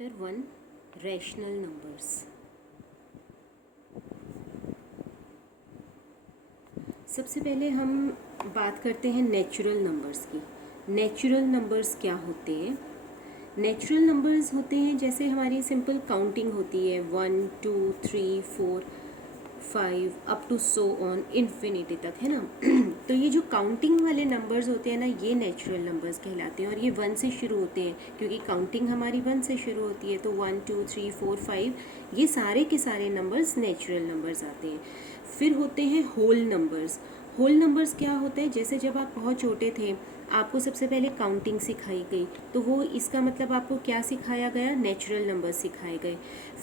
Chapter 1 rational numbers. सबसे पहले हम बात करते हैं नेचुरल नंबर्स की। नेचुरल नंबर्स क्या होते हैं? नेचुरल नंबर्स होते हैं जैसे हमारी सिंपल काउंटिंग होती है 1 2 3 4 5 up to so on infinity तक, है ना। तो ये जो काउंटिंग वाले नंबर्स होते हैं ना, ये नेचुरल नंबर्स कहलाते हैं और ये 1 से शुरू होते हैं क्योंकि काउंटिंग हमारी 1 से शुरू होती है। तो 1 2 3 4 5 ये सारे के सारे नंबर्स नेचुरल नंबर्स आते हैं। फिर होते हैं होल नंबर्स। होल नंबर्स क्या होता है? जैसे जब आप बहुत छोटे थे, आपको सबसे पहले काउंटिंग सिखाई गई, तो वो इसका मतलब आपको क्या सिखाया गया? नेचुरल नंबर सिखाए गए।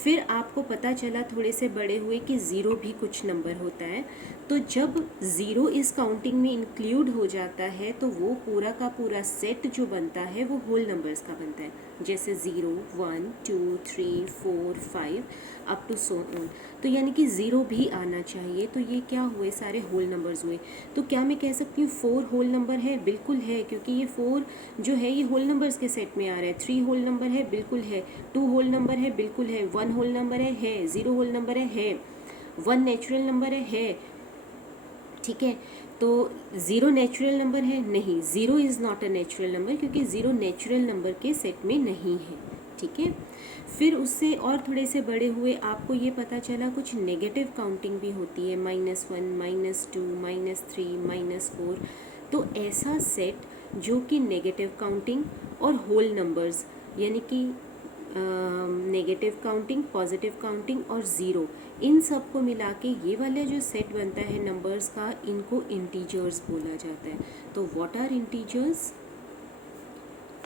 फिर आपको पता चला थोड़े से बड़े हुए कि ज़ीरो भी कुछ नंबर होता है। तो जब ज़ीरो इस काउंटिंग में इंक्लूड हो जाता है तो वो पूरा का पूरा सेट जो बनता है वो होल नंबर्स का बनता है। जैसे 0 1 2 3 4 5 अप टू सो ऑन। तो यानी कि ज़ीरो भी आना चाहिए। तो ये क्या हुए? सारे होल नंबर्स हुए। तो क्या मैं कह सकती हूँ 4 होल नंबर है? बिल्कुल है, क्योंकि ये 4 जो है ये होल नंबर्स के सेट में आ रहा है। 3 होल नंबर है? बिल्कुल है। 2 होल नंबर है? बिल्कुल है। 1 होल नंबर है? 0 होल नंबर है? 1 नेचुरल नंबर है? ठीक है। तो ज़ीरो नेचुरल नंबर है? नहीं, zero is not a natural number, क्योंकि ज़ीरो नेचुरल नंबर के सेट में नहीं है। ठीक है। फिर उससे और थोड़े से बड़े हुए आपको ये पता चला कुछ नेगेटिव काउंटिंग भी होती है, -1 -2 -3 -4। तो ऐसा सेट जो कि नेगेटिव काउंटिंग और होल नंबर्स यानी कि नेगेटिव काउंटिंग, पॉजिटिव काउंटिंग और ज़ीरो, इन सब को मिला के ये वाला जो सेट बनता है नंबर्स का, इनको इंटीजर्स बोला जाता है। तो what are integers?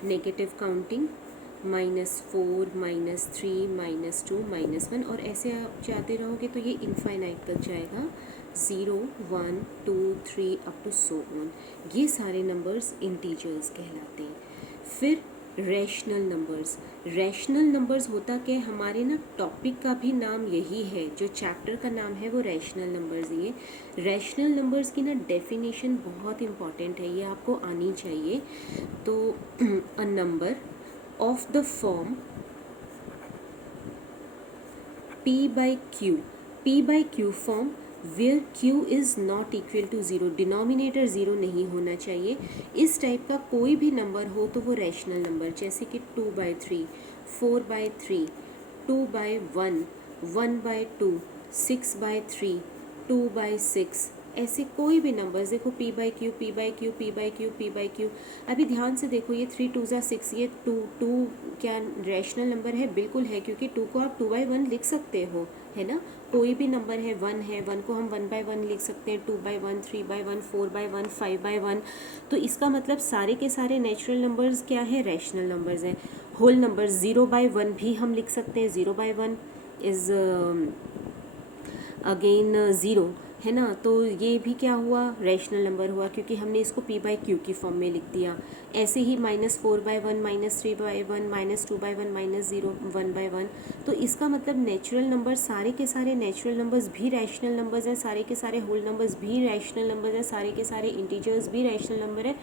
Negative counting -4 -3 -2 -1, और ऐसे आप जाते रहोगे तो ये इनफाइनाइट तक जाएगा। 0 1 2 3 अप टू सो ऑन। ये सारे नंबर्स इंटीजर्स कहलाते हैं। फिर रैशनल नंबर्स। रैशनल नंबर्स होता क्या है? हमारे ना टॉपिक का भी नाम यही है, जो चैप्टर का नाम है वो रैशनल नंबर्स ही है। रैशनल नंबर्स की ना डेफिनेशन बहुत इंपॉर्टेंट है, ये आपको आनी चाहिए। तो a number of the form p by q, p by q form where q is not equal to zero, denominator zero नहीं होना चाहिए। इस टाइप का कोई भी नंबर हो तो वो रैशनल नंबर, जैसे कि 2/3 4/3 2/1 1/2 6/3 2/6, ऐसे कोई भी नंबर्स देखो, p by q p by q p by q p by q। अभी ध्यान से देखो, ये 3 2 6, ये 2 क्या रैशनल नंबर है? बिल्कुल है, क्योंकि 2 को आप 2/1 लिख सकते हो, है ना। कोई भी नंबर है, 1 है, 1 को हम 1/1 लिख सकते हैं, 2/1 3/1 4/1 5/1। तो इसका मतलब सारे के सारे नेचुरल नंबर्स क्या है? रैशनल नंबर्स हैं। होल नंबर्स 0/1 भी हम लिख सकते हैं, 0/1 इज़ अगेन ज़ीरो, है ना। तो ये भी क्या हुआ? रैशनल नंबर हुआ, क्योंकि हमने इसको p by q की फॉर्म में लिख दिया। ऐसे ही -4/1 -3/1 -2/1 -0 1/1। तो इसका मतलब नेचुरल नंबर, सारे के सारे नेचुरल नंबर्स भी रैशनल नंबर्स हैं, सारे के सारे होल नंबर्स भी रैशनल नंबर्स हैं, सारे के सारे इंटीजर्स भी रैशनल नंबर है,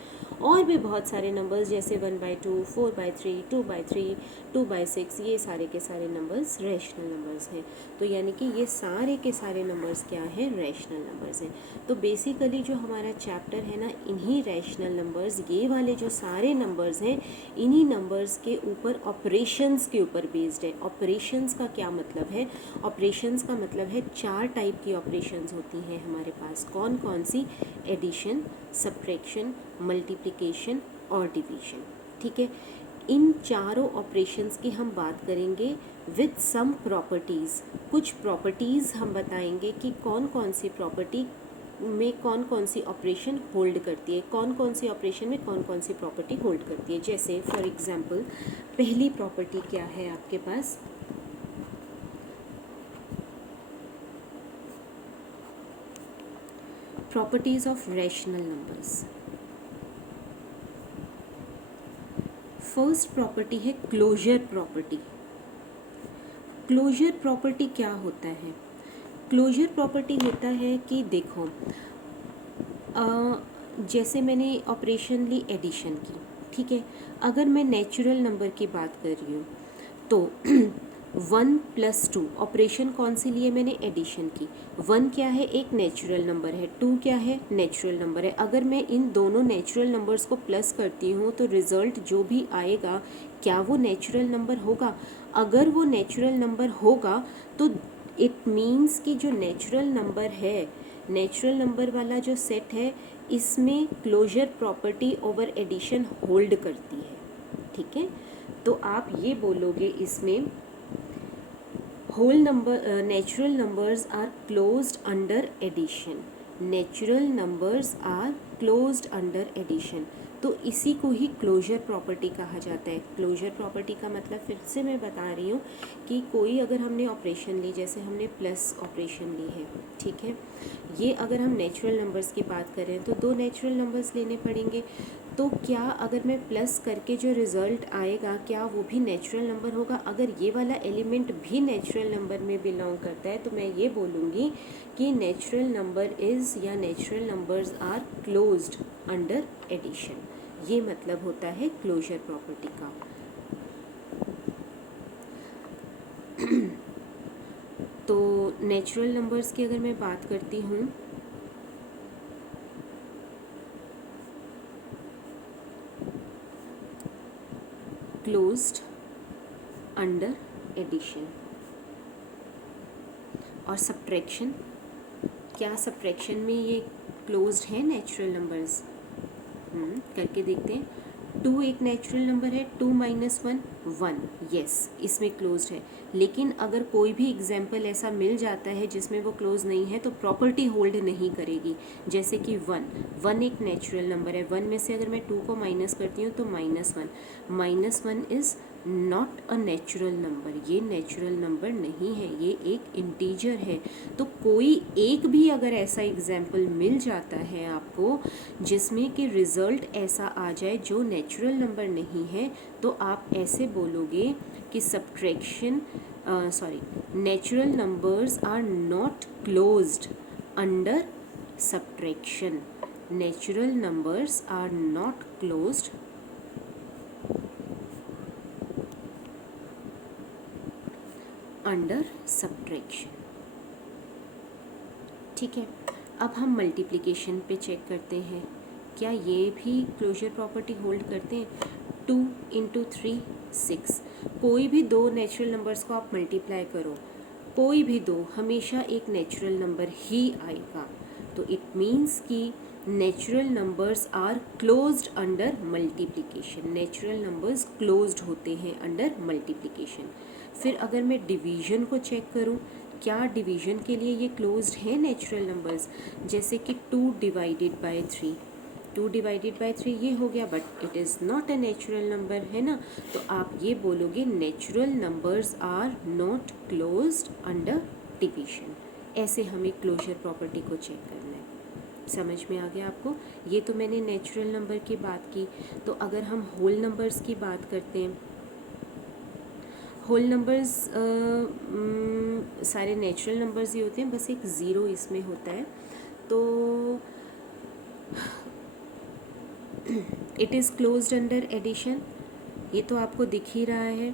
और भी बहुत सारे नंबर्स जैसे 1/2 4/3 2/3 2/6, ये सारे के सारे नंबर्स रैशनल नंबर्स हैं। तो यानी कि ये सारे के सारे नंबर्स क्या हैं? रैशनल नंबर्स हैं। तो बेसिकली जो हमारा चैप्टर है ना, इन्हीं रैशनल नंबर्स, ये वाले जो सारे नंबर्स हैं, इन्हीं नंबर्स के ऊपर ऑपरेशंस के ऊपर बेस्ड है। ऑपरेशंस का क्या मतलब है? ऑपरेशंस का मतलब है 4 टाइप की ऑपरेशंस होती हैं हमारे पास। कौन कौन सी? एडिशन, सब्ट्रैक्शन, मल्टीप्लिकेशन और डिवीजन। ठीक है। इन चारों ऑपरेशंस की हम बात करेंगे विद सम प्रॉपर्टीज़। कुछ प्रॉपर्टीज़ हम बताएंगे कि कौन कौन सी प्रॉपर्टी में कौन कौन सी ऑपरेशन होल्ड करती है, कौन कौन सी ऑपरेशन में कौन कौन सी प्रॉपर्टी होल्ड करती है। जैसे फॉर एग्जांपल, पहली प्रॉपर्टी क्या है आपके पास? Properties of rational numbers. First property है क्लोजर प्रॉपर्टी। क्लोजर प्रॉपर्टी क्या होता है? क्लोजर प्रॉपर्टी होता है कि देखो, जैसे मैंने ऑपरेशन ली एडिशन की, ठीक है। अगर मैं नेचुरल नंबर की बात कर रही हूँ तो 1+2 ऑपरेशन कौन सी ली है मैंने, एडिशन की। 1 क्या है, एक नेचुरल नंबर है, 2 क्या है, नेचुरल नंबर है। अगर मैं इन दोनों नेचुरल नंबर्स को प्लस करती हूँ तो रिज़ल्ट जो भी आएगा क्या वो नेचुरल नंबर होगा? अगर वो नेचुरल नंबर होगा तो इट मीन्स कि जो नेचुरल नंबर है, नेचुरल नंबर वाला जो सेट है, इसमें closure property over addition hold करती है। ठीक है, तो आप ये बोलोगे इसमें whole number, natural numbers are closed under addition, natural numbers are closed under addition. तो इसी को ही क्लोजर प्रॉपर्टी कहा जाता है। क्लोजर प्रॉपर्टी का मतलब फिर से मैं बता रही हूँ कि कोई अगर हमने ऑपरेशन ली, जैसे हमने प्लस ऑपरेशन ली है, ठीक है, ये अगर हम नेचुरल नंबर्स की बात करें तो 2 नेचुरल नंबर्स लेने पड़ेंगे। तो क्या अगर मैं प्लस करके जो रिज़ल्ट आएगा क्या वो भी नेचुरल नंबर होगा? अगर ये वाला एलिमेंट भी नेचुरल नंबर में बिलोंग करता है तो मैं ये बोलूँगी कि नेचुरल नंबर इज़ या natural numbers are closed under addition. ये मतलब होता है क्लोजर प्रॉपर्टी का। तो नेचुरल नंबर्स की अगर मैं बात करती हूँ, क्लोज्ड अंडर एडिशन और सब्ट्रैक्शन, क्या सब्ट्रैक्शन में ये क्लोज्ड है नेचुरल नंबर्स? करके देखते हैं। 2 एक नेचुरल नंबर है, 2 - 1 1, यस इसमें क्लोज्ड है। लेकिन अगर कोई भी एग्जाम्पल ऐसा मिल जाता है जिसमें वो क्लोज नहीं है तो प्रॉपर्टी होल्ड नहीं करेगी। जैसे कि 1 एक नेचुरल नंबर है, 1 में से अगर मैं 2 को माइनस करती हूँ तो -1 is not a natural number, ये नेचुरल नंबर नहीं है, ये एक इंटीजर है। तो कोई एक भी अगर ऐसा एग्जाम्पल मिल जाता है आपको जिसमें कि रिज़ल्ट ऐसा आ जाए जो नेचुरल नंबर नहीं है, तो आप ऐसे बोलोगे कि subtraction natural numbers are not closed under subtraction, natural numbers are not closed under subtraction. ठीक है, अब हम मल्टीप्लिकेशन पे चेक करते हैं, क्या ये भी क्लोजर प्रॉपर्टी होल्ड करते हैं? 2 × 3 6, कोई भी 2 नेचुरल नंबर्स को आप मल्टीप्लाई करो, कोई भी 2 हमेशा एक नेचुरल नंबर ही आएगा। तो इट मीन्स कि natural numbers are closed under multiplication, natural numbers closed होते हैं अंडर मल्टीप्लिकेशन। फिर अगर मैं डिवीजन को चेक करूं, क्या डिवीजन के लिए ये क्लोज्ड है नेचुरल नंबर्स? जैसे कि 2 / 3, 2 / 3 ये हो गया, but it is not a natural number, है ना। तो आप ये बोलोगे natural numbers are not closed under division. ऐसे हमें क्लोजर प्रॉपर्टी को चेक करना है। समझ में आ गया आपको? ये तो मैंने नेचुरल नंबर की बात की। तो अगर हम होल नंबर्स की बात करते हैं, होल नंबर्स सारे नेचुरल नंबर्स ही होते हैं, बस एक ज़ीरो इसमें होता है। तो it is closed under addition, ये तो आपको दिख ही रहा है,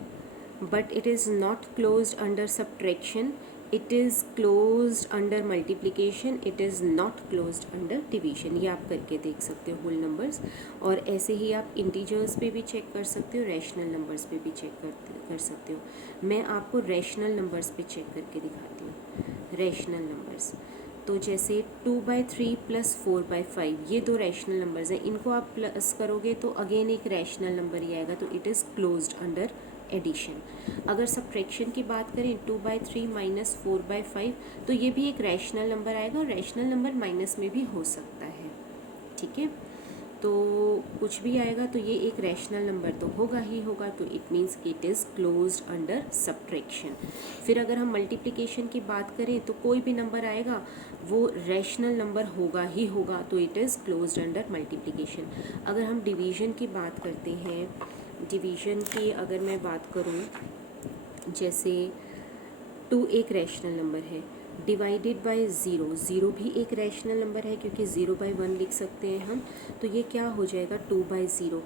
but it is not closed under subtraction, it is closed under multiplication, it is not closed under division. ये आप करके देख सकते हो होल नंबर्स। और ऐसे ही आप इंटीजर्स पे भी चेक कर सकते हो, रैशनल नंबर्स पे भी चेक कर सकते हो। मैं आपको रैशनल नंबर्स पे चेक करके दिखाती हूँ। रैशनल नंबर्स तो जैसे 2/3 + 4/5, ये 2 रैशनल नंबर्स हैं, इनको आप प्लस करोगे तो अगेन एक रैशनल नंबर ही आएगा, तो it is closed under addition. अगर सब्ट्रैक्शन की बात करें 2/3 - 4/5, तो ये भी एक रैशनल नंबर आएगा, और रैशनल नंबर माइनस में भी हो सकता है। ठीक है, तो कुछ भी आएगा तो ये एक रैशनल नंबर तो होगा ही होगा, तो इट मीन्स कि it is closed under subtraction. फिर अगर हम मल्टीप्लिकेशन की बात करें तो कोई भी नंबर आएगा वो रैशनल नंबर होगा ही होगा, तो it is closed under multiplication. अगर हम डिवीज़न की बात करते हैं, डिवीज़न की अगर मैं बात करूं, जैसे 2 एक रैशनल नंबर है, डिवाइडेड बाय 0, 0 भी एक रैशनल नंबर है क्योंकि 0/1 लिख सकते हैं हम, तो ये क्या हो जाएगा 2/0।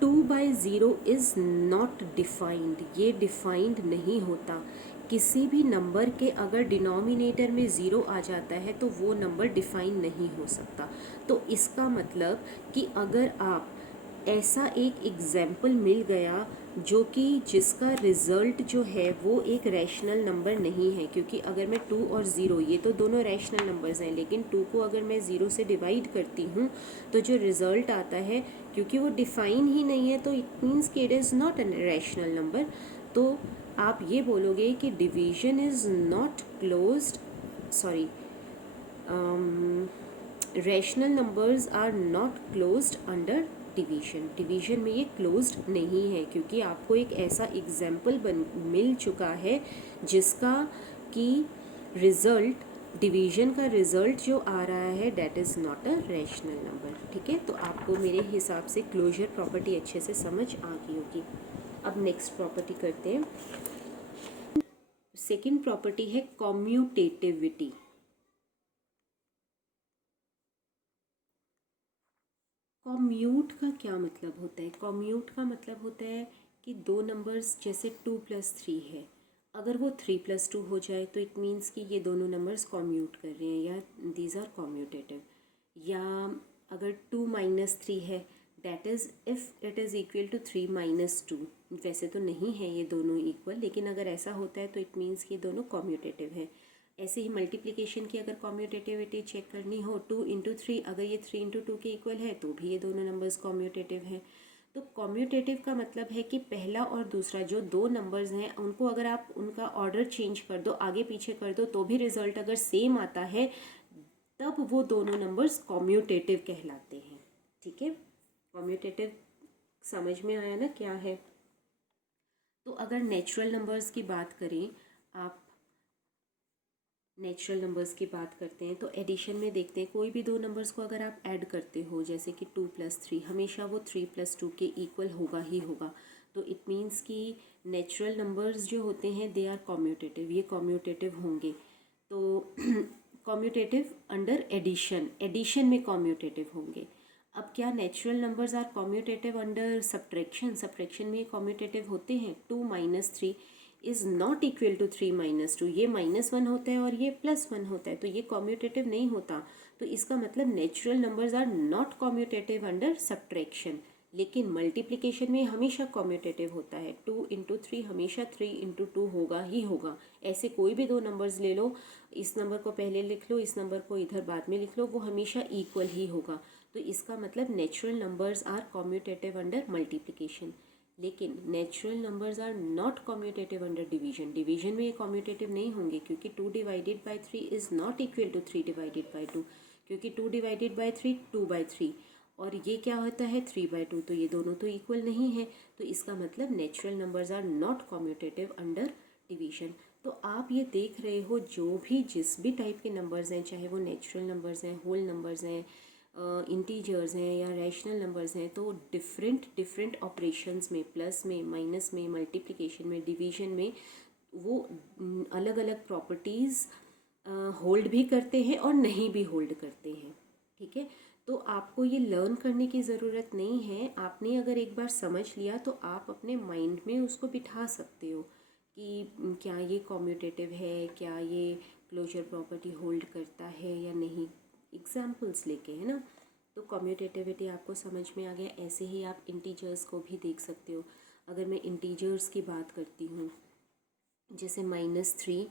2/0 इज़ नॉट डिफाइंड, ये डिफाइंड नहीं होता। किसी भी नंबर के अगर डिनोमिनेटर में ज़ीरो आ जाता है तो वो नंबर डिफाइन नहीं हो सकता। तो इसका मतलब कि अगर आप ऐसा एक एग्जाम्पल मिल गया जो कि जिसका रिज़ल्ट जो है वो एक रैशनल नंबर नहीं है, क्योंकि अगर मैं 2 और 0, ये तो दोनों रैशनल नंबर्स हैं, लेकिन 2 को अगर मैं 0 से डिवाइड करती हूँ तो जो रिज़ल्ट आता है, क्योंकि वो डिफाइन ही नहीं है, तो इट मीन्स कि it is not an rational number. तो आप ये बोलोगे कि division is not closed, sorry, rational numbers are not closed under division. Division में ये क्लोज्ड नहीं है, क्योंकि आपको एक ऐसा एग्जाम्पल मिल चुका है जिसका कि रिज़ल्ट, डिवीजन का रिज़ल्ट जो आ रहा है that is not a rational number. ठीक है, तो आपको मेरे हिसाब से क्लोजर प्रॉपर्टी अच्छे से समझ आ गई होगी। अब नेक्स्ट प्रॉपर्टी करते हैं। सेकेंड प्रॉपर्टी है कॉम्यूटेटिविटी। कॉम्यूट का क्या मतलब होता है? कॉम्यूट का मतलब होता है कि दो नंबर्स, जैसे 2+3 है, अगर वो 3+2 हो जाए तो इट मीन्स कि ये दोनों नंबर्स कॉम्यूट कर रहे हैं, या दीज आर कॉम्यूटेटिव। या अगर 2-3 है, that is if it is equal to 3-2, वैसे तो नहीं है ये दोनों इक्वल, लेकिन अगर ऐसा होता है तो इट मीन्स कि ये दोनों कॉम्यूटेटिव है। ऐसे ही मल्टीप्लिकेशन की अगर कॉम्यूटेटिविटी चेक करनी हो, 2 × 3, अगर ये 3 × 2 के इक्वल है तो भी ये दोनों नंबर्स कॉम्यूटेटिव हैं। तो कॉम्यूटेटिव का मतलब है कि पहला और दूसरा जो दो नंबर्स हैं उनको अगर आप उनका ऑर्डर चेंज कर दो, आगे पीछे कर दो, तो भी रिजल्ट अगर सेम आता है तब वो दोनों नंबर्स कॉम्यूटेटिव कहलाते हैं। ठीक है, कॉम्यूटेटिव समझ में आया ना क्या है? तो अगर नेचुरल नंबर्स की बात करें, आप नेचुरल नंबर्स की बात करते हैं तो एडिशन में देखते हैं, कोई भी दो नंबर्स को अगर आप ऐड करते हो, जैसे कि 2+3, हमेशा वो 3+2 के इक्वल होगा ही होगा। तो इट मीन्स कि नेचुरल नंबर्स जो होते हैं दे आर कॉम्यूटेटिव, ये कॉम्यूटेटिव होंगे। तो कॉम्यूटेटिव अंडर एडिशन, एडिशन में कॉम्यूटेटिव होंगे। अब क्या natural numbers are commutative under subtraction? Subtraction में कॉम्यूटेटिव होते हैं। 2-3 इज़ नॉट इक्वल टू 3-2, ये -1 होता है और ये +1 होता है, तो ये कॉम्यूटेटिव नहीं होता। तो इसका मतलब natural numbers are not commutative under subtraction. लेकिन मल्टीप्लिकेशन में हमेशा कॉम्यूटेटिव होता है। 2 × 3 हमेशा 3 × 2 होगा ही होगा। ऐसे कोई भी दो नंबर्स ले लो, इस नंबर को पहले लिख लो, इस नंबर को इधर बाद में लिख लो, वो हमेशा इक्वल ही होगा। तो इसका मतलब natural numbers are commutative under multiplication. लेकिन natural numbers are not commutative under division. Division में ये कॉम्यूटेटिव नहीं होंगे, क्योंकि 2/3 इज़ नॉट इक्वल टू 3/2, क्योंकि 2/3 2/3, और ये क्या होता है 3/2, तो ये दोनों तो इक्वल नहीं है। तो इसका मतलब natural numbers are not commutative under division. तो आप ये देख रहे हो, जो भी जिस भी टाइप के नंबर्स हैं, चाहे वो नेचुरल नंबर्स हैं, होल नंबर्स हैं, इंटीजर्स हैं या रैशनल नंबर्स हैं, तो डिफरेंट ऑपरेशंस में, प्लस में, माइनस में, मल्टीप्लिकेशन में, डिवीजन में, वो अलग अलग प्रॉपर्टीज़ होल्ड भी करते हैं और नहीं भी होल्ड करते हैं। ठीक है, तो आपको ये लर्न करने की ज़रूरत नहीं है। आपने अगर एक बार समझ लिया तो आप अपने माइंड में उसको बिठा सकते हो कि क्या ये कॉम्यूटेटिव है, क्या ये क्लोजर प्रॉपर्टी होल्ड करता है या नहीं, एग्जाम्पल्स लेके, है ना। तो कम्यूटेटिविटी आपको समझ में आ गया। ऐसे ही आप इंटीजर्स को भी देख सकते हो। अगर मैं इंटीजर्स की बात करती हूँ, जैसे -3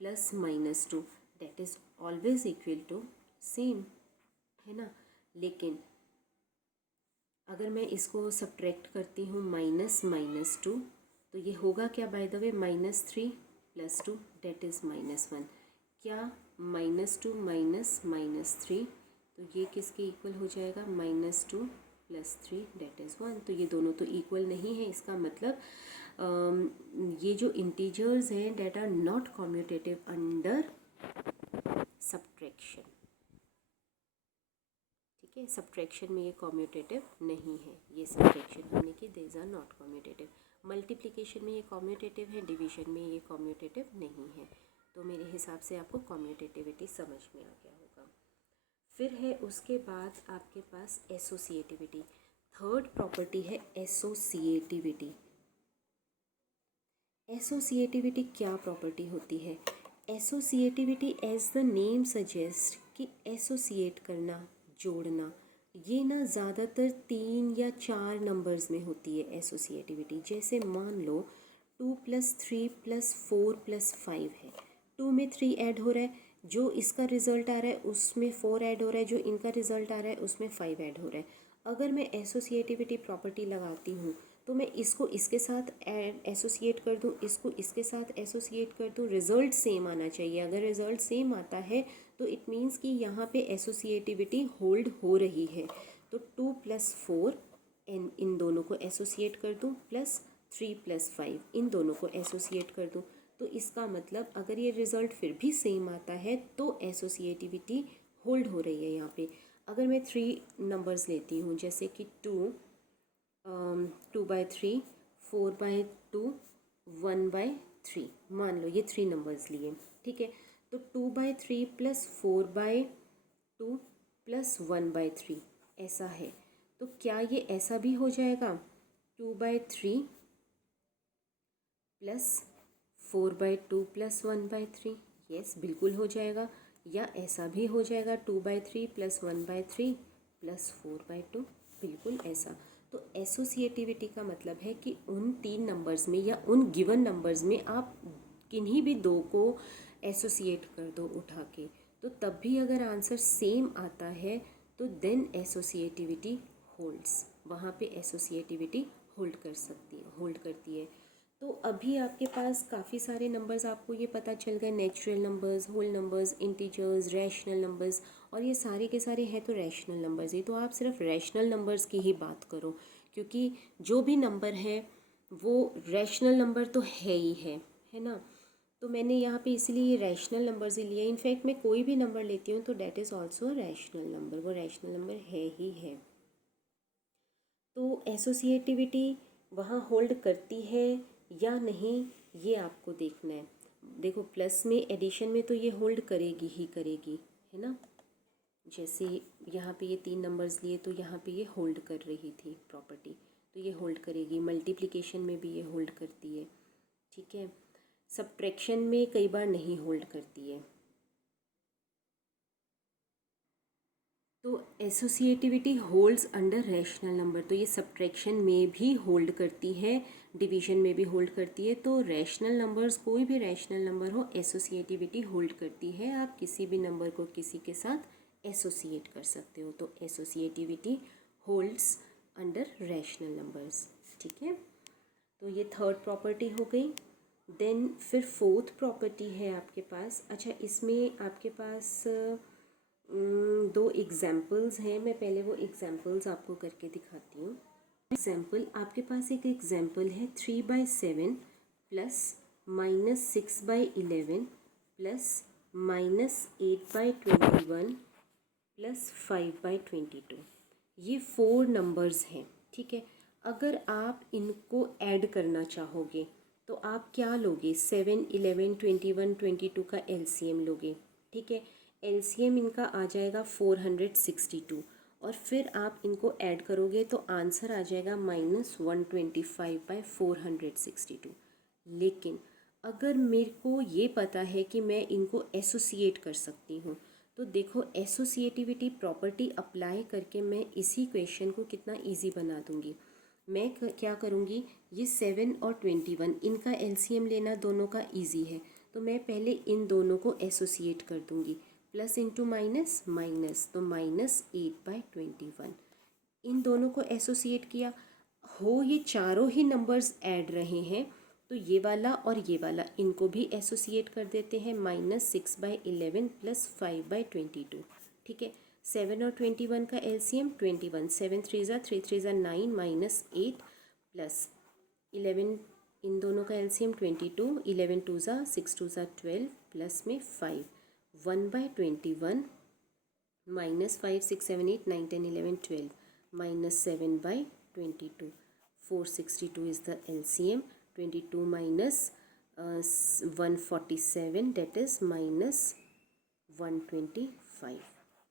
+ -2, that is always equal to same, है ना। लेकिन अगर मैं इसको सब्ट्रैक्ट करती हूँ -2, तो ये होगा क्या by the way? -3 + 2 that is -1। क्या -2 -3, तो ये किसके इक्वल हो जाएगा? -2 + 3 दैट इज़ 1। तो ये दोनों तो इक्वल नहीं है। इसका मतलब ये जो इंटीजर्स हैं that are not commutative under subtraction. ठीक है, सब्ट्रैक्शन में ये कॉम्यूटेटिव नहीं है, ये सब्ट्रैक्शन होने की these are not commutative. Multiplication में ये कॉम्यूटेटिव है, डिवीजन में ये कॉम्यूटेटिव नहीं है। तो मेरे हिसाब से आपको कॉम्यूटेटिविटी समझ में आ गया होगा। फिर है उसके बाद आपके पास एसोसिएटिविटी। थर्ड प्रॉपर्टी है एसोसिएटिविटी। एसोसिएटिविटी क्या प्रॉपर्टी होती है? Associativity as the name suggest कि एसोसिएट करना, जोड़ना, ये ना ज़्यादातर 3 या 4 नंबर्स में होती है एसोसिएटिविटी। जैसे मान लो 2 + 3 + 4 + 5 है, 2 में 3 ऐड हो रहा है, जो इसका रिजल्ट आ रहा है उसमें 4 ऐड हो रहा है, जो इनका रिजल्ट आ रहा है उसमें 5 ऐड हो रहा है। अगर मैं एसोसिएटिविटी प्रॉपर्टी लगाती हूँ तो मैं इसको इसके साथ एसोसिएट कर दूँ, इसको इसके साथ एसोसिएट कर दूँ, रिज़ल्ट सेम आना चाहिए। अगर रिज़ल्ट सेम आता है तो इट मीन्स कि यहाँ पे एसोसिएटिविटी होल्ड हो रही है। तो 2 + 4 इन दोनों को एसोसिएट कर दूँ, प्लस 3 + 5 इन दोनों को एसोसिएट कर दूँ, तो इसका मतलब अगर ये रिज़ल्ट फिर भी सेम आता है तो एसोसिएटिविटी होल्ड हो रही है यहाँ पे। अगर मैं 3 नंबर्स लेती हूँ, जैसे कि 2/3, 4/2, 1/3, मान लो ये 3 नंबर्स लिए, ठीक है। तो 2/3 + 4/2 + 1/3 ऐसा है। तो क्या ये ऐसा भी हो जाएगा 2/3 + 4/2 + 1/3? यस, बिल्कुल हो जाएगा। या ऐसा भी हो जाएगा 2/3 + 1/3 + 4/2, बिल्कुल ऐसा। तो एसोसिएटिविटी का मतलब है कि उन 3 नंबर्स में या उन गिवन नंबर्स में आप किन्हीं भी 2 को एसोसिएट कर दो उठा के, तो तब भी अगर आंसर सेम आता है तो देन एसोसिएटिविटी होल्ड्स, वहाँ पे एसोसिएटिविटी होल्ड करती है। तो अभी आपके पास काफ़ी सारे नंबर्स आपको ये पता चल गए, natural numbers, whole numbers, integers, rational numbers, और ये सारे के सारे हैं तो रैशनल नंबर्स ही। तो आप सिर्फ रैशनल नंबर्स की ही बात करो, क्योंकि जो भी नंबर है वो रैशनल नंबर तो है ही है ना। तो मैंने यहाँ पे इसलिए ये रैशनल नंबर्स ही लिए। इनफैक्ट मैं कोई भी नंबर लेती हूँ तो that is also rational number, वो रैशनल नंबर है ही है। तो एसोसिएटिविटी वहाँ होल्ड करती है या नहीं, ये आपको देखना है। देखो, प्लस में, एडिशन में तो ये होल्ड करेगी ही करेगी, है ना। जैसे यहाँ पे ये 3 नंबर्स लिए तो यहाँ पे ये होल्ड कर रही थी प्रॉपर्टी, तो ये होल्ड करेगी। मल्टीप्लिकेशन में भी ये होल्ड करती है, ठीक है। सब्ट्रैक्शन में कई बार नहीं होल्ड करती है। तो associativity holds under rational number, तो ये सब्ट्रैक्शन में भी होल्ड करती है, डिवीजन में भी होल्ड करती है। तो रैशनल नंबर्स, कोई भी रैशनल नंबर हो, एसोसिएटिविटी होल्ड करती है। आप किसी भी नंबर को किसी के साथ एसोसिएट कर सकते हो, तो associativity holds under rational numbers, ठीक है। तो ये थर्ड प्रॉपर्टी हो गई। देन फिर फोर्थ प्रॉपर्टी है आपके पास। अच्छा, इसमें आपके पास 2 एग्जाम्पल्स हैं। मैं पहले वो एग्जाम्पल्स आपको करके दिखाती हूँ। एग्जाम्पल, आपके पास एक एग्जाम्पल है 3/7 + -6/11 + -8/21 + 5/22। ये 4 नंबर्स हैं, ठीक है। अगर आप इनको ऐड करना चाहोगे तो आप क्या लोगे? 7, 11, 21, 22 का एलसीएम लोगे, ठीक है। एलसीएम इनका आ जाएगा 462, और फिर आप इनको ऐड करोगे तो आंसर आ जाएगा -125/462। लेकिन अगर मेरे को ये पता है कि मैं इनको एसोसिएट कर सकती हूँ, तो देखो एसोसिएटिविटी प्रॉपर्टी अप्लाई करके मैं इसी क्वेश्चन को कितना इजी बना दूँगी। मैं क्या करूँगी, ये 7 और 21 इनका एलसीएम लेना दोनों का इजी है, तो मैं पहले इन दोनों को एसोसिएट कर दूँगी। प्लस इंटू माइनस माइनस, तो -8/21। इन दोनों को एसोसिएट किया, हो ये चारों ही नंबर्स ऐड रहे हैं, तो ये वाला और ये वाला इनको भी एसोसिएट कर देते हैं। -6/11 + 5/22, ठीक है। 7 और 21 का एलसीएम 21, 7 3 ज़ा 3 3 ज़ा 9, -8 + 11, इन दोनों का एलसीएम 22, 11 2 ज़ा 6 2 ज़ा 12, प्लस में 5, 1/21 -5 6 7 8 9 10 11 12 -7/22, 462 is the LCM. 22 minus 147, that is -125,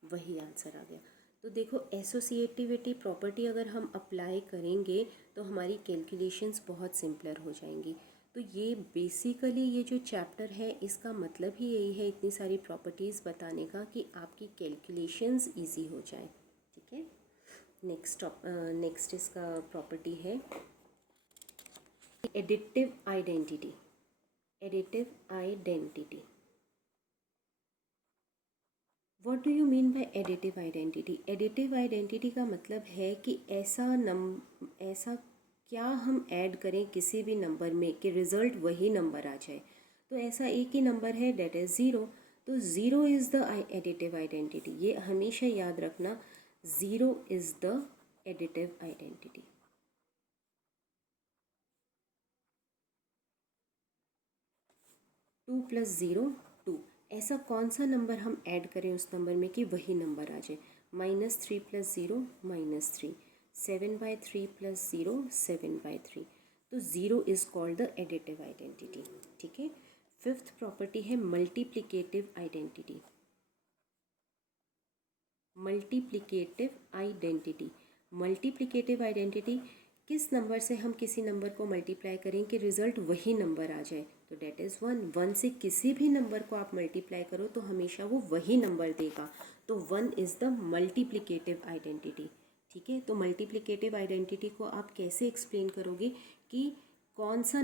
वही आंसर आ गया। तो देखो एसोसिएटिविटी प्रॉपर्टी अगर हम अप्लाई करेंगे तो हमारी कैलकुलेशंस बहुत सिंपलर हो जाएंगी। तो ये बेसिकली ये जो चैप्टर है इसका मतलब ही यही है, इतनी सारी प्रॉपर्टीज़ बताने का कि आपकी कैलकुलेशंस इजी हो जाए। ठीक है, नेक्स्ट इसका प्रॉपर्टी है additive identity. Additive identity, what do you mean bye additive identity? Additive identity का मतलब है कि ऐसा क्या हम ऐड करें किसी भी नंबर में कि रिज़ल्ट वही नंबर आ जाए। तो ऐसा एक ही नंबर है, डेट इज़ ज़ीरो। तो zero is the additive identity, ये हमेशा याद रखना, zero is the additive identity. 2 + 0 2, ऐसा कौन सा नंबर हम ऐड करें उस नंबर में कि वही नंबर आ जाए। -3 + 0 -3, 7/3 + 0 7/3। तो 0 is called the additive identity. ठीक है, फिफ्थ प्रॉपर्टी है multiplicative identity. Multiplicative identity, multiplicative identity, किस नंबर से हम किसी नंबर को मल्टीप्लाई करें कि रिज़ल्ट वही नंबर आ जाए। तो डेट इज़ 1, 1 से किसी भी नंबर को आप मल्टीप्लाई करो तो हमेशा वो वही नंबर देगा। तो 1 इज़ द मल्टीप्लिकेटिव आइडेंटिटी। ठीक है, तो मल्टीप्लिकेटिव आइडेंटिटी को आप कैसे एक्सप्लेन करोगे कि कौन सा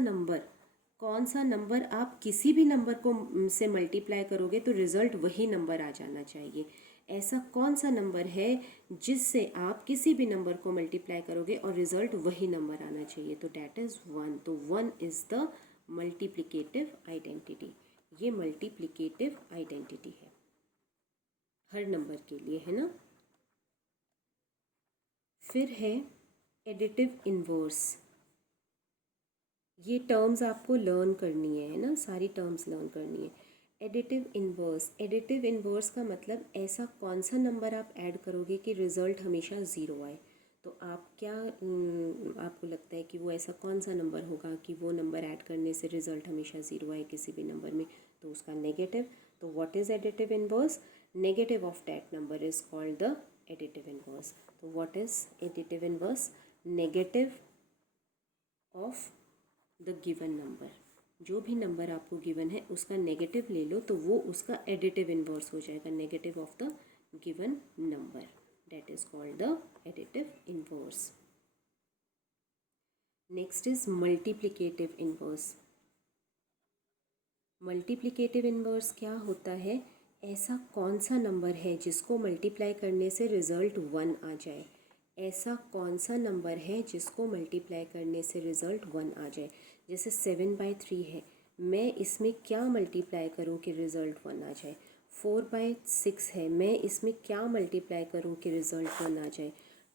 नंबर आप किसी भी नंबर को से मल्टीप्लाई करोगे तो रिज़ल्ट वही नंबर आ जाना चाहिए। ऐसा कौन सा नंबर है जिससे आप किसी भी नंबर को मल्टीप्लाई करोगे और रिज़ल्ट वही नंबर आना चाहिए। तो डैट इज़ 1। तो 1 इज़ द मल्टीप्लिकेटिव आइडेंटिटी। ये मल्टीप्लिकेटिव आइडेंटिटी है हर नंबर के लिए, है ना। फिर है एडिटिव इन्वर्स। ये टर्म्स आपको लर्न करनी है ना, सारी टर्म्स लर्न करनी है। एडिटिव इन्वर्स, एडिटिव इन्वर्स का मतलब ऐसा कौन सा नंबर आप ऐड करोगे कि रिज़ल्ट हमेशा ज़ीरो आए। तो आप क्या आपको लगता है कि वो ऐसा कौन सा नंबर होगा कि वो नंबर ऐड करने से रिज़ल्ट हमेशा ज़ीरो आए किसी भी नंबर में। तो उसका नेगेटिव। तो what is additive inverse? Negative of that number is called the additive inverse. तो what is additive inverse? Negative of the given number. जो भी नंबर आपको गिवन है उसका नेगेटिव ले लो तो वो उसका एडिटिव इन्वर्स हो जाएगा, negative of the given number, that is called the additive inverse. Next is multiplicative inverse. Multiplicative inverse क्या होता है? ऐसा कौन सा नंबर है जिसको मल्टीप्लाई करने से रिज़ल्ट 1 आ जाए। ऐसा कौन सा नंबर है जिसको मल्टीप्लाई करने से रिज़ल्ट 1 आ जाए। जैसे 7/3 है, मैं इसमें क्या मल्टीप्लाई करूं कि रिज़ल्ट 1 आ जाए। 4/6 है, मैं इसमें क्या मल्टीप्लाई करूं कि रिज़ल्ट 1 आ जाए।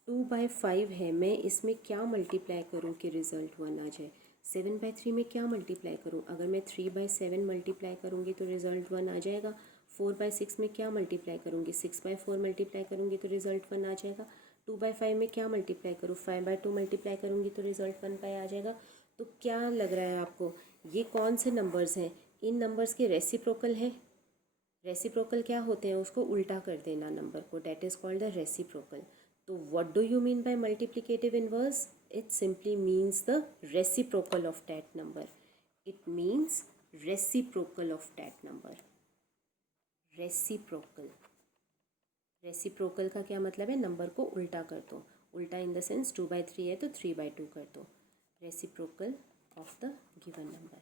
2/5 है, मैं इसमें क्या मल्टीप्लाई करूं कि रिज़ल्ट 1 आ जाए। 7/3 में क्या मल्टीप्लाई करूं? अगर मैं 3/7 मल्टीप्लाई करूंगी तो रिज़ल्ट 1 आ जाएगा। 4/6 में क्या मल्टीप्लाई करूंगी? 6/4 मल्टीप्लाई करूंगी तो रिज़ल्ट 1 आ जाएगा। 2/5 में क्या मल्टीप्लाई करूँ? 5/2 मल्टीप्लाई करूँगी तो रिज़ल्ट 1 आ जाएगा। तो क्या लग रहा है आपको, ये कौन से नंबर्स हैं? इन नंबर्स के रेसिप्रोकल है। रेसिप्रोकल क्या होते हैं? उसको उल्टा कर देना नंबर को, that is called the reciprocal. तो what do you mean by multiplicative inverse? It simply means the reciprocal of that number. It means reciprocal of that number. Reciprocal, reciprocal का क्या मतलब है? नंबर को उल्टा कर दो। उल्टा इन द सेंस 2/3 है तो 3/2 कर दो। Reciprocal of the given number.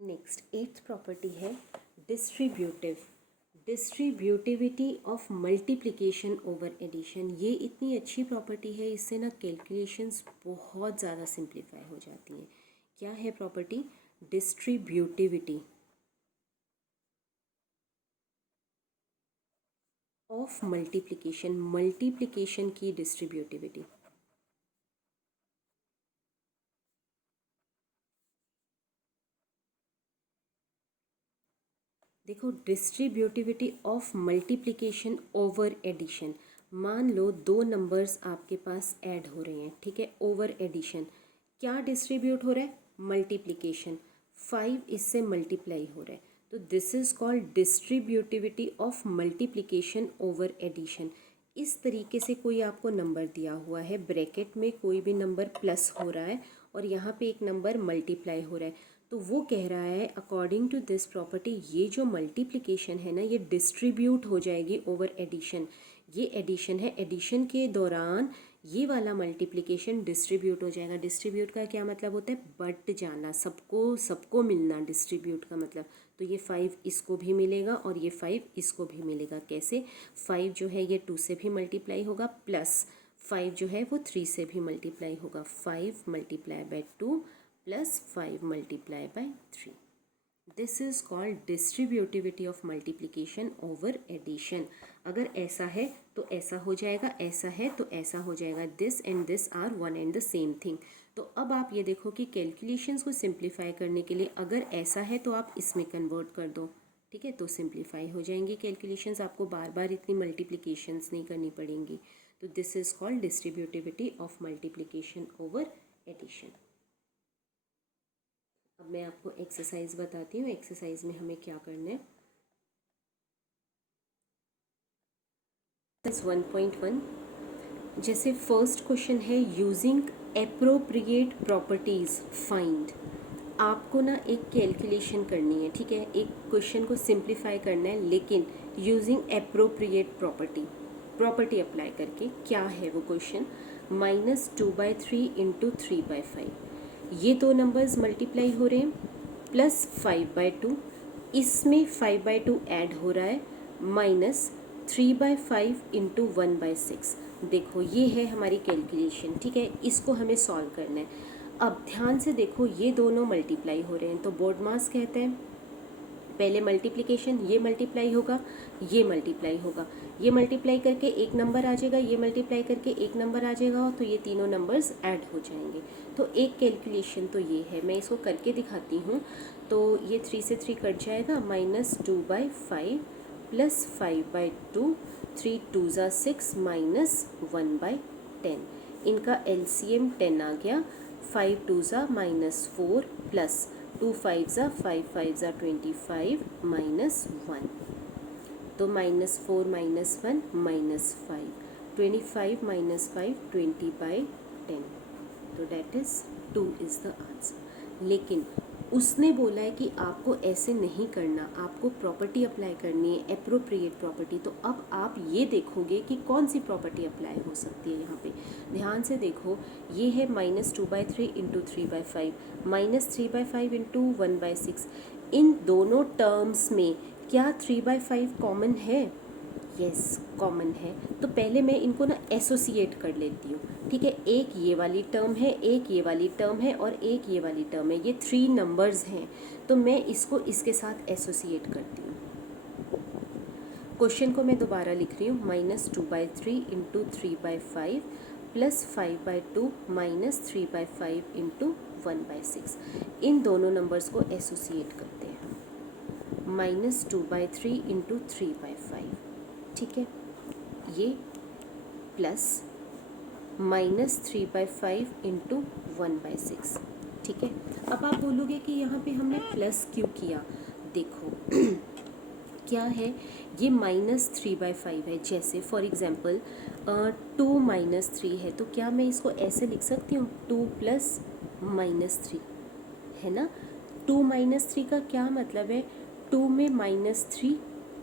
Next 8th property है distributive. Distributivity of multiplication over addition. ये इतनी अच्छी प्रॉपर्टी है, इससे ना कैलकुलेशंस बहुत ज़्यादा सिंप्लीफाई हो जाती हैं। क्या है property? Distributivity of multiplication, multiplication की डिस्ट्रीब्यूटिविटी। देखो, distributivity of multiplication over addition. मान लो दो नंबर्स आपके पास ऐड हो रहे हैं, ठीक है, ओवर एडिशन। क्या डिस्ट्रीब्यूट हो रहा है? मल्टीप्लिकेशन। 5 इससे मल्टीप्लाई हो रहा है, तो this is called distributivity of multiplication over addition. इस तरीके से कोई आपको नंबर दिया हुआ है, ब्रैकेट में कोई भी नंबर प्लस हो रहा है और यहाँ पे एक नंबर मल्टीप्लाई हो रहा है, तो वो कह रहा है अकॉर्डिंग टू दिस प्रॉपर्टी ये जो मल्टीप्लिकेशन है ना ये डिस्ट्रीब्यूट हो जाएगी ओवर एडिशन। ये एडिशन है, एडिशन के दौरान ये वाला मल्टीप्लिकेशन डिस्ट्रीब्यूट हो जाएगा। डिस्ट्रीब्यूट का क्या मतलब होता है? बट जाना, सबको सबको मिलना डिस्ट्रीब्यूट का मतलब। तो ये 5 इसको भी मिलेगा और ये 5 इसको भी मिलेगा। कैसे? 5 जो है ये 2 से भी मल्टीप्लाई होगा, प्लस 5 जो है वो 3 से भी मल्टीप्लाई होगा। 5 multiply by 2 plus 5 multiply by 3। This is called distributivity of multiplication over addition. अगर ऐसा है तो ऐसा हो जाएगा, ऐसा है तो ऐसा हो जाएगा। This and this are one and the same thing. तो अब आप ये देखो कि कैलकुलेशंस को सिंप्लीफाई करने के लिए अगर ऐसा है तो आप इसमें कन्वर्ट कर दो, ठीक है, तो सिंप्लीफाई हो जाएंगी कैलकुलेशंस, आपको बार बार इतनी मल्टीप्लिकेशंस नहीं करनी पड़ेंगी। तो this is called distributivity of multiplication over addition. अब मैं आपको एक्सरसाइज बताती हूँ। एक्सरसाइज में हमें क्या करना है। 1.1 जैसे फर्स्ट क्वेश्चन है यूजिंग एप्रोप्रिएट प्रॉपर्टीज फाइंड। आपको ना एक कैलकुलेशन करनी है, ठीक है, एक क्वेश्चन को सिंप्लीफाई करना है लेकिन यूजिंग एप्रोप्रिएट प्रॉपर्टी अप्लाई करके। क्या है वो क्वेश्चन? -2/3 इंटू 3/5। ये दो नंबर्स मल्टीप्लाई हो रहे हैं, प्लस 5/2, इसमें 5/2 ऐड हो रहा है, माइनस 3/5 इंटू 1/6। देखो ये है हमारी कैलकुलेशन, ठीक है, इसको हमें सॉल्व करना है। अब ध्यान से देखो ये दोनों मल्टीप्लाई हो रहे हैं, तो बोर्ड मास कहते हैं पहले मल्टीप्लिकेशन, ये मल्टीप्लाई होगा, ये मल्टीप्लाई होगा, ये मल्टीप्लाई करके एक नंबर आ जाएगा, ये मल्टीप्लाई करके एक नंबर आ जाएगा, तो ये तीनों नंबर्स ऐड हो जाएंगे। तो एक कैलकुलेशन तो ये है, मैं इसको करके दिखाती हूँ। तो ये 3 से 3 कट जाएगा, -2/5 प्लस 5/2, 3 2 ज़ा 6 माइनस 1/10। इनका LCM 10 आ गया, 5 2 ज़ा -4 प्लस 2 5 ज़ा 5 5 ज़ा 25 माइनस 1, तो -4 माइनस 1 -5, 25 माइनस 5 20/10, तो that is 2 is the answer. लेकिन उसने बोला है कि आपको ऐसे नहीं करना, आपको प्रॉपर्टी अप्लाई करनी है, एप्रोप्रिएट प्रॉपर्टी। तो अब आप ये देखोगे कि कौन सी प्रॉपर्टी अप्लाई हो सकती है। यहाँ पे ध्यान से देखो, ये है -2/3 इंटू 3/5, -3/5 इंटू 1/6। इन दोनों टर्म्स में क्या 3/5 कॉमन है? यस, कॉमन है। तो पहले मैं इनको ना एसोसिएट कर लेती हूँ, ठीक है। एक ये वाली टर्म है, एक ये वाली टर्म है और एक ये वाली टर्म है, ये 3 नंबर्स हैं, तो मैं इसको इसके साथ एसोसिएट करती हूँ। क्वेश्चन को मैं दोबारा लिख रही हूँ, -2/3 इंटू 3/5 प्लस 5/2 माइनस 3/5 इंटू 1/6। इन दोनों नंबर्स को एसोसिएट करते हैं, -2/3 इंटू 3/5, ठीक है, ये प्लस -3/5 इंटू 1/6, ठीक है। अब आप बोलोगे कि यहाँ पे हमने प्लस क्यों किया? देखो क्या है, ये -3/5 है। जैसे फॉर एग्जांपल 2 - 3 है, तो क्या मैं इसको ऐसे लिख सकती हूँ 2 + -3, है ना। 2 - 3 का क्या मतलब है? 2 में -3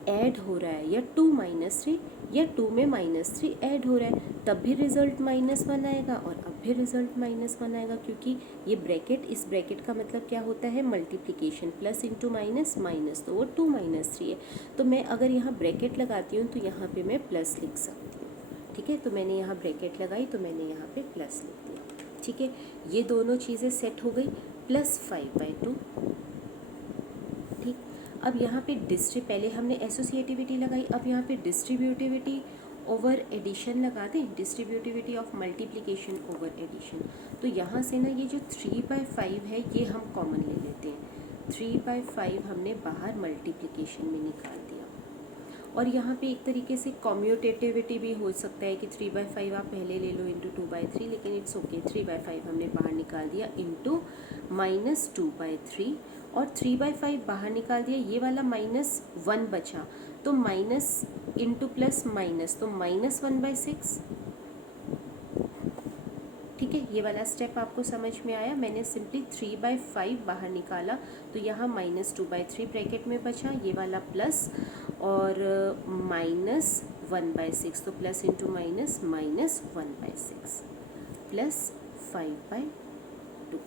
ऐड हो रहा है, या 2 - 3 या 2 में -3 ऐड हो रहा है, तब भी रिजल्ट -1 आएगा और अब भी रिजल्ट -1 आएगा, क्योंकि ये ब्रैकेट, इस ब्रैकेट का मतलब क्या होता है? Multiplication, plus into minus minus, तो वो 2 - 3 है। तो मैं अगर यहाँ ब्रैकेट लगाती हूँ तो यहाँ पे मैं प्लस लिख सकती हूँ, ठीक है। तो मैंने यहाँ ब्रैकेट लगाई तो मैंने यहाँ पे प्लस लिख दिया, ठीक है। ये दोनों चीज़ें सेट हो गई, प्लस 5/2, ठीक। अब यहाँ पे पहले हमने एसोसिएटिविटी लगाई, अब यहाँ पे डिस्ट्रीब्यूटिविटी ओवर एडिशन लगा दें, distributivity of multiplication over addition. तो यहाँ से ना ये जो 3/5 है ये हम कॉमन ले लेते हैं, 3/5 हमने बाहर मल्टीप्लिकेशन में निकाल दिया। और यहाँ पे एक तरीके से कम्यूटेटिविटी भी हो सकता है कि 3/5 आप पहले ले लो इंटू 2/3, लेकिन इट्स ओके, 3/5 हमने बाहर निकाल दिया इंटू -2/3, और 3/5 बाहर निकाल दिया, ये वाला -1 बचा, तो माइनस इंटू प्लस माइनस, तो -1/6। ठीक है, ये वाला स्टेप आपको समझ में आया। मैंने सिंपली 3/5 बाहर निकाला, तो यहाँ -2/3 ब्रैकेट में बचा, ये वाला प्लस और -1/6, तो प्लस इंटू माइनस -1/6 प्लस 5/2।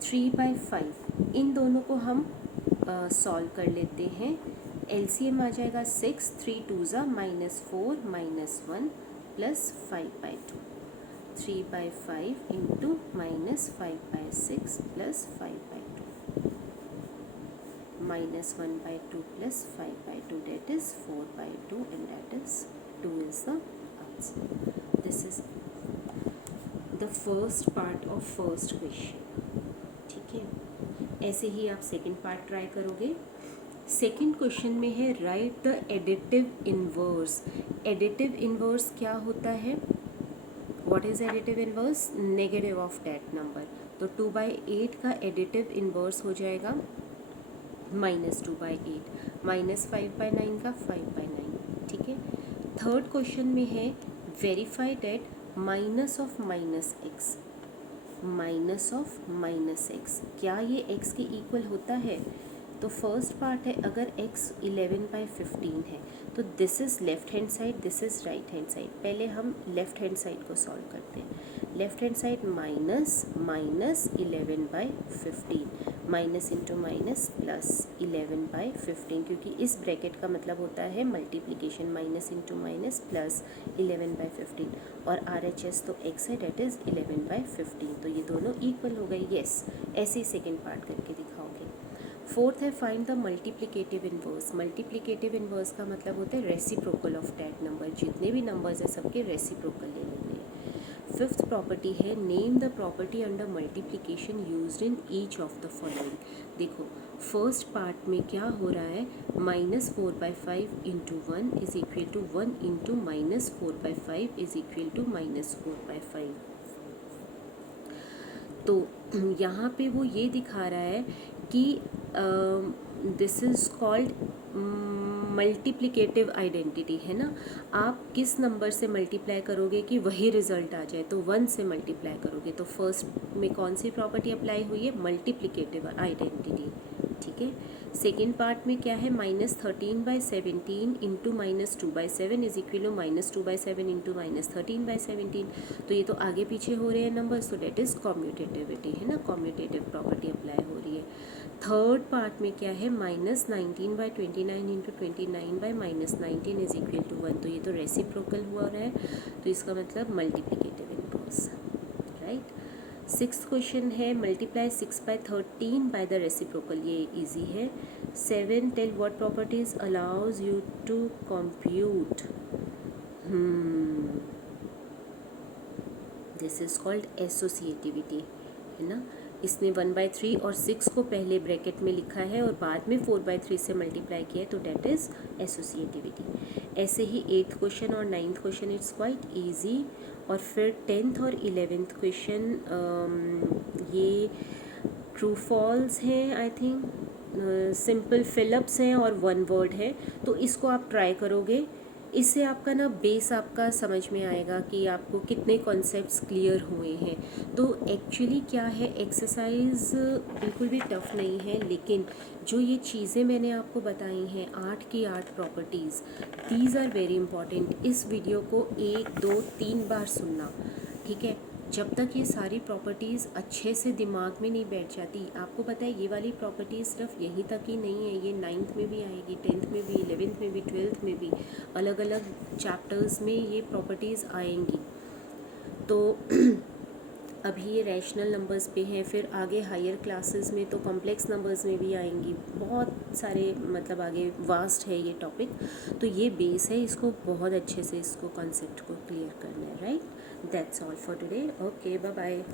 3/5 इन दोनों को हम सॉल्व कर लेते हैं। एलसीएम आ जाएगा 6, 3 2 ज़ा -4 -1 plus 5/2। 3/5 into -5/6 plus 5/2 -1/2 plus 5/2, that is 4/2, and that is 2 is the answer. This is the first part of first question. ठीक है, ऐसे ही आप सेकेंड पार्ट ट्राई करोगे। सेकेंड क्वेश्चन में है right the additive inverse. Additive inverse क्या होता है? What is additive inverse? Negative of that number. तो 2/8 का एडिटिव इनवर्स हो जाएगा -2/8, -5/9 का 5/9। ठीक है, थर्ड क्वेश्चन में है verify that minus of -x, minus of -x क्या ये x के इक्वल होता है? तो फर्स्ट पार्ट है, अगर x 11/15 है तो this is left hand side, this is right hand side. पहले हम लेफ्ट हैंड साइड को सॉल्व करते हैं। Left hand side -11/15, minus into minus plus 11/15, क्योंकि इस ब्रैकेट का मतलब होता है multiplication, minus into minus plus 11/15, और RHS तो x है, डेट इज़ 11/15, तो ये दोनों इक्वल हो गए। येस, ऐसे ही सेकेंड पार्ट करके दिखाओगे। फोर्थ है find the multiplicative inverse. Multiplicative inverse का मतलब होता है रेसिप्रोकल ऑफ दैट नंबर, जितने भी नंबर्स हैं सबके रेसिप्रोकल ले लेने हैं। फिफ्थ प्रॉपर्टी है name the property under multiplication used in each of the following. देखो फर्स्ट पार्ट में क्या हो रहा है, -4/5 into 1 is equal to 1 into -4/5 is equal to -4/5। तो यहाँ पे वो ये दिखा रहा है कि this is called multiplicative identity, है ना। आप किस नंबर से मल्टीप्लाई करोगे कि वही रिजल्ट आ जाए, तो 1 से मल्टीप्लाई करोगे। तो फर्स्ट में कौन सी प्रॉपर्टी अप्लाई हुई है? Multiplicative identity. ठीक है, सेकेंड पार्ट में क्या है, -13/17 into -2/7 is equal to -2/7 into -13/17। तो ये तो आगे पीछे हो रहे हैं नंबर्स, तो डेट इज़ कॉम्यूटेटिविटी, है ना, कॉम्यूटेटिव प्रॉपर्टी अप्लाई हो रही है। थर्ड पार्ट में क्या है, -19/29 इंटू 29/-19 इज इक्वल टू 1, तो ये तो रेसिप्रोकल हुआ रहा है, तो इसका मतलब multiplicative inverse, right. Sixth question है मल्टीप्लाई 6/13 बाय द रेसिप्रोकल, ये इजी है। 7 tell what properties allows you to compute, this is called associativity, है ना। इसने 1/3 और 6 को पहले ब्रैकेट में लिखा है और बाद में 4/3 से मल्टीप्लाई किया है, तो डेट इज़ एसोसिएटिविटी। ऐसे ही 8th क्वेश्चन और 9th question it's quite easy, और फिर 10th और 11th क्वेश्चन ये ट्रू फॉल्स हैं, आई थिंक सिंपल फिलअप्स हैं और 1 वर्ड है, तो इसको आप ट्राई करोगे। इससे आपका ना बेस आपका समझ में आएगा कि आपको कितने कॉन्सेप्ट्स क्लियर हुए हैं। तो एक्चुअली क्या है, एक्सरसाइज बिल्कुल भी टफ नहीं है, लेकिन जो ये चीज़ें मैंने आपको बताई हैं 8 की 8 properties, these are very important. इस वीडियो को 1 2 3 बार सुनना, ठीक है। जब तक ये सारी प्रॉपर्टीज़ अच्छे से दिमाग में नहीं बैठ जाती, आपको पता है ये वाली प्रॉपर्टीज़ सिर्फ यहीं तक ही नहीं है, ये 9th में भी आएगी, 10th में भी, 11th में भी, 12th में भी, अलग अलग चैप्टर्स में ये प्रॉपर्टीज़ आएंगी। तो अभी ये रैशनल नंबर्स पे हैं, फिर आगे हायर क्लासेस में तो कॉम्प्लेक्स नंबर्स में भी आएंगी, बहुत सारे, मतलब आगे वास्ट है ये टॉपिक। तो ये बेस है, इसको बहुत अच्छे से इसको कॉन्सेप्ट को क्लियर करना है, right. That's all for today. Okay, bye bye.